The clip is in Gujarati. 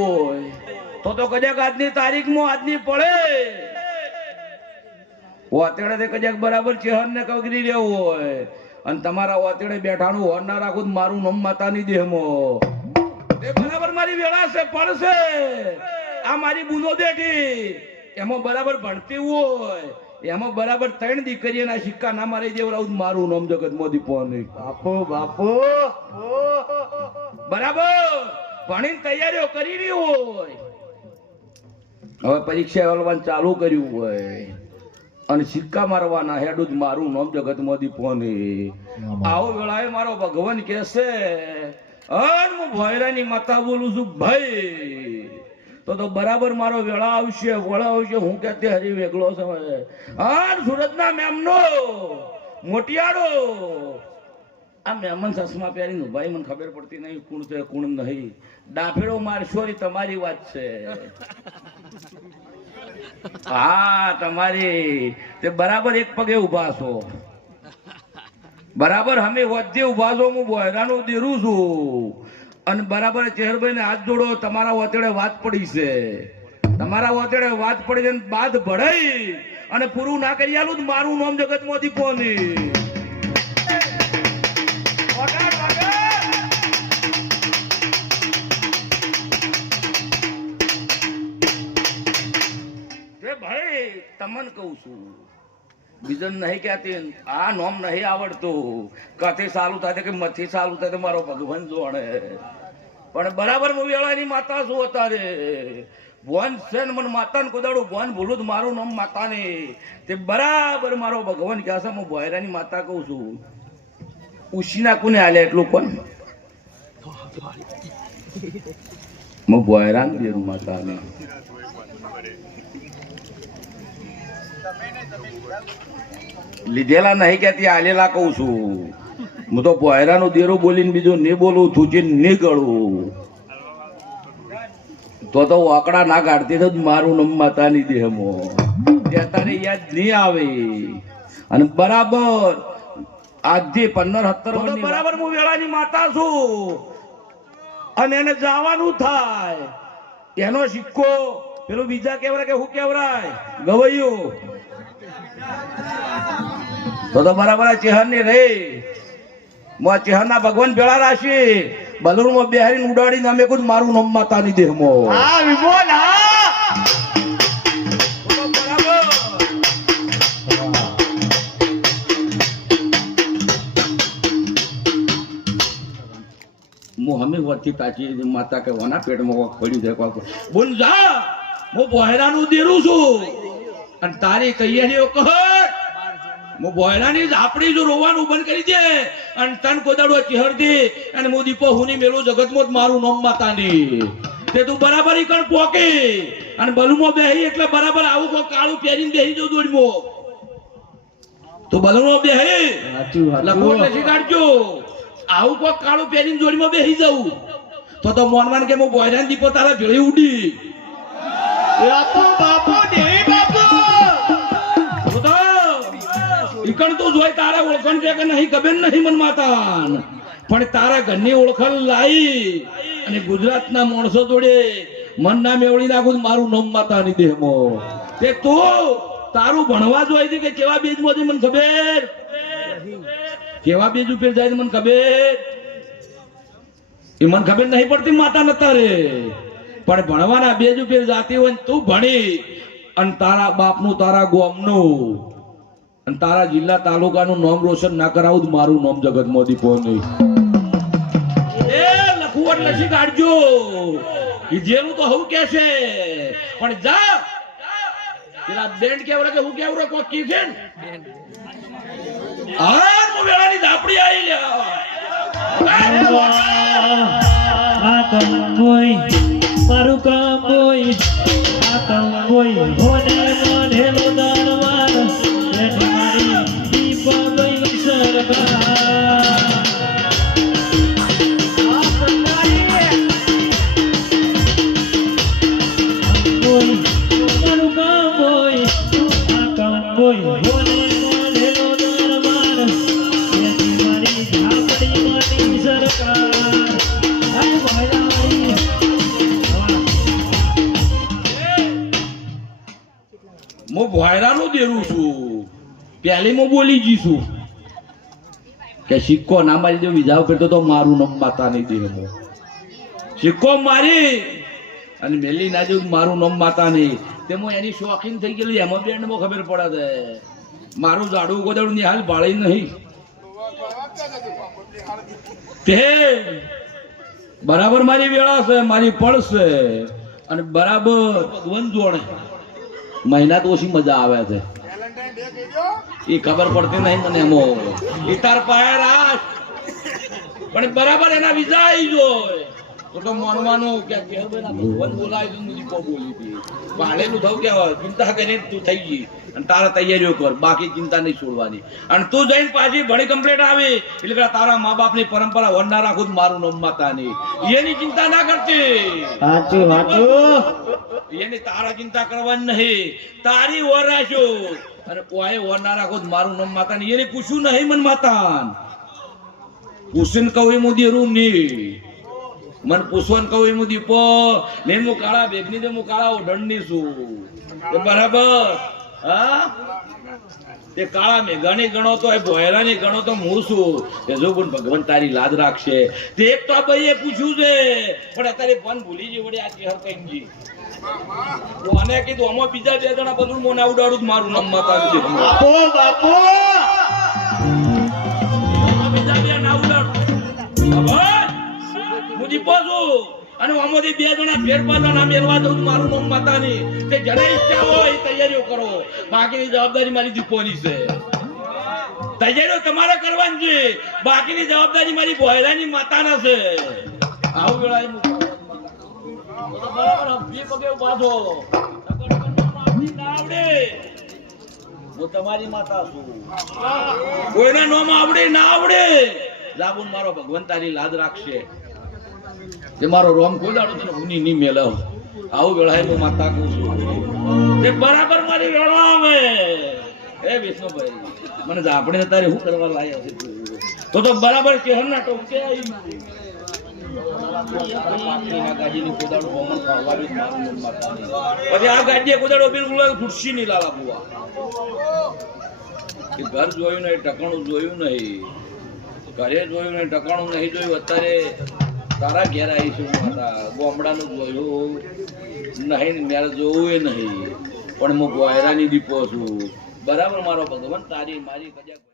હોય. તો તો કદાચ આજની તારીખમાં આજની પડે. વાતેડે કદાચ બરાબર ચેહન ને કગરી રહ્યો હોય. અને તમારા વાતેડે બેઠાનું હોર ના રાખું મારું નમ માતાની દેહમાં. એ બરાબર મારી વેળા છે પડશે. આ મારી બુનો બેઠી એમાં બરાબર ભણતી હોય. એમાં બરાબર ત્રણ દીકરીઓના સિક્કા ના મારી દેવરાવું મારું નામ જગત મોદી પોની બાપો બાપો. બરાબર? ભણીને તૈયારીઓ કરી રહી હોય. હવે પરીક્ષા હલવાનું ચાલુ કર્યું હોય અને સિક્કા મારવાના હેડું જ મારું નામ જગત મોદી પોની આવો વેળાએ મારો ભગવાન કહેશે અન હું ભોયરાની માતા બોલું છું ભાઈ. તો તો બરાબર મારો વેળા આવશે વળા આવશે હું કે તે હરી વેગળો સમય અન સુરતના મેમનો મોટિયાડો આ મહેમાન સાસમાં પ્યારી ભાઈ મને ખબર પડતી નહીં કુણ છે, કુણ નહીં. ડાફેડો મારશો એ તમારી વાત છે. હા, તમારી. તે બરાબર એક પગે ઊભા છો. બરાબર અમે વચ્ચે ઊભા છો, હું બહેરાનું દેરું છું. અને બરાબર ચહેરભાઈ ને હાથ જોડો, તમારા વતેડે વાત પડી છે. તમારા વતેડે વાત પડી છે બાદ ભળાઈ. અને પૂરું ના કરી આલું મારું નામ જગત મોદી પોની. તમને કહું છું. બીજન નહીં કહેતી, આ નોમ નહીં આવડતું. કથી સારું થાય કે મથી સારું થાય મારો ભગવાન જોણે પણ બરાબર હું વેળાની માતા છું અત્યારે ભવન છે ને મને માતાને કોદાડું ભવન ભૂલું તો મારું નામ માતાને. તે બરાબર મારો ભગવાન કહે છે, હું ભોયરાની માતા કહું છું. ઉશીના ને આલ્યા એટલું પણ. હું ભોયરાન દેરું માતાને. લીધેલા નહીં કહેતી આલેલા કહું છું. હું તો પોયરાનું દેરું બોલીને બીજું નહીં બોલું થૂચીને નહીં ગળું. તો તો વાકડા ના કાઢતી તો મારું નમ માતાની દેહમો. અત્યારે યાદ નહીં આવે. અને બરાબર આજથી પંદર સત્તર બરાબર હું વેળાની માતા છું. અને એને જવાનું થાય. એનો સિક્કો પેલું બીજા કેવરાય કે હું કેવરાય? ગવૈયું. તો તો બરાબર આ ચેહર ને રે. મો ચેહર ના ભગવાન ભેળા રાશી બલૂનમાં બેહારીને ઉડાડીને અમે કોઈ મારું નમ માતાની દેહ મો હા વિમોલ હા. હું હમે વચ્ચે તાકી માતા કે વના પેટમાં કોક પડ્યું છે કોક. બોલ જા હું બોયરાનું દેરું છું. અને તારી તૈયારીઓ કર હું બોયરાની જ આપણી જો રોવાનું બંધ કરી દે. અને તન કોદાડો ચહેરથી અને હું દીપો હુની મેલું જગતમાં જ મારું નામ માતાની. તે તું બરાબર કણ પોકી. અને બલુમો બેહી એટલે બરાબર આવું કોઈ કાળું પહેરીને બેહી જવું દોડમો. તું બલુમો બેહી. લખોટ લખી કાઢજો. આવું કોક કાળું પહેરીને જોડીમાં બેસી જવું તો તો મોનવાન કે હું બોયરાન દીપો તારા ભેળી ઉડી. બાપુ બાપુ દેવી ઈકણ તું જોઈ તારે ઓળખણ છે કે નહીં ખબર નહીં મન માતાન. પણ તારા ઘરની ઓળખણ લાઈ અને ગુજરાતના માણસો જોડે મન ના મેળવી નાખું મારું નામ માતાની દેહમો. તે તું તારું ભણવા જોઈ કે કેવા બીજ મોજી મને ખબર? કેવા બીજ ઉપર જાય મને ખબર? એ મને ખબર નહીં પડતી માતા નતા રે પણ ભણવાના બેજ ઉપર જાતી હોય તું ભણી અને તારા બાપનું, તારા ગોમનું. અને તારા જિલ્લા તાલુકાનું નામ રોશન ના કરાવું તો મારું નામ જગત મોદી નહીં. એ લખુવટ લસી કાઢજો. ઈ તો હું કે છે. પણ જા. પેલા બેન્ડ કેવરા કે હું કેવરો કોક કી છે હા હું વેળાની ધાપડી આવી લ્યા. આ કંબોય મારું કંબોય આ કંબોય ભોને મોઢેલો દાનવાન ભોયરાનું દેરું છું. પહેલી હું બોલી જઈશું કે સિક્કો ના મારી દો બીજા ઉપર તો મારું નામ માતા નહીં દે સિક્કો મારી અને મેલી ના જેવું મારું નામ માતા નહીં તેમાં એની શોખીન થઈ ગયેલી, એમાં બેનમાં ખબર પડે છે. મારું ઝાડું ગોદડું ની હાલ ભાળી નહીં. તે બરાબર મારી વેળા છે, મારી પડશે અને બરાબર ભગવાન જોડે. મહિના તો ઓછી મજા આવે છે. એ ખબર પડતી નહીં મને એમો ગીતાર તાર પાયે પણ બરાબર એના વિઝા આવી જોય તો તો માનવાનું કે કે ભગવાન બોલાય તો મુજી કો બોલી હતી પાડેલું થવું કે ચિંતા કરીને તું થઈ ગઈ. અને તારા તૈયારીઓ કર બાકી ચિંતા નહીં છોડવાની. અને તું જઈને પાછી ભણી કમ્પ્લીટ આવે. એટલે પેલા તારા મા બાપની પરંપરા વરના રાખું મારું નામ માતાની એની ચિંતા ના કરતી સાચું સાચું. એની તારા ચિંતા કરવાની નહીં. તારી રાખજો. અને કોઈ ઓર ના રાખો મારું નામ માતા એને પૂછ્યું નહીં મન માતા પૂછીને કહું એ મોદી રૂમ નહીં મન પૂછવાનું કહું એમ મોદી ને હું કાળા બેગની દે હું કાળા ઓઢણની છું. બરાબર. હા? તે કાળા મેઘાની ગણો તો એ ભોયરાની ગણો તો હું છું. કે જો પણ ભગવાન તારી લાદ રાખશે. તે એક તો ભાઈએ પૂછ્યું છે. પણ અત્યારે ફોન ભૂલી ગઈ વડે આ ચેહર કઈ મને કીધું આમાં બીજા બે જણા બધું મોને ઉડાડું મારું નામ માતા બાપો બાપુ! બીજા બે ના ઉડાડું દીપો અને આમાંથી બે જણા ફેરફારના પાછા ના દઉં મારું નામ માતાની. તે જેને ઈચ્છા હોય, તૈયારીઓ કરો. બાકીની જવાબદારી મારી દીપોની છે. તૈયારીઓ તમારે કરવાની છે. બાકીની જવાબદારી મારી ભોયરાની માતાના છે. આવું વેળાએ હું નામ તમારી નામ ના આવડે. લાબુન મારો ભગવાન તારી લાદ રાખશે. તે મારો રોમ ખોદાડો તને ઉની નહીં મેલાવ આવું વેળાએ હું માતા કહું છું. તે બરાબર મારી વેળા આવે. વિષ્ણુભાઈ, મને આપણે તારે શું કરવા લાયા છે તો? તો બરાબર ટોકે જ મારું મન માતાની. પછી ઘર જોયું નહીં, ટકાણું જોયું નહીં. ઘરે જોયું નહીં, ટકાણું નહીં જોયું, અત્યારે તારા ઘેર આવીશું. માતા ગોમડાનું જોયું નહીં મારે મેરે જોવું એ નહીં. પણ હું ગોયરાની દીપો છું. બરાબર મારો ભગવાન? તારી, મારી કજાક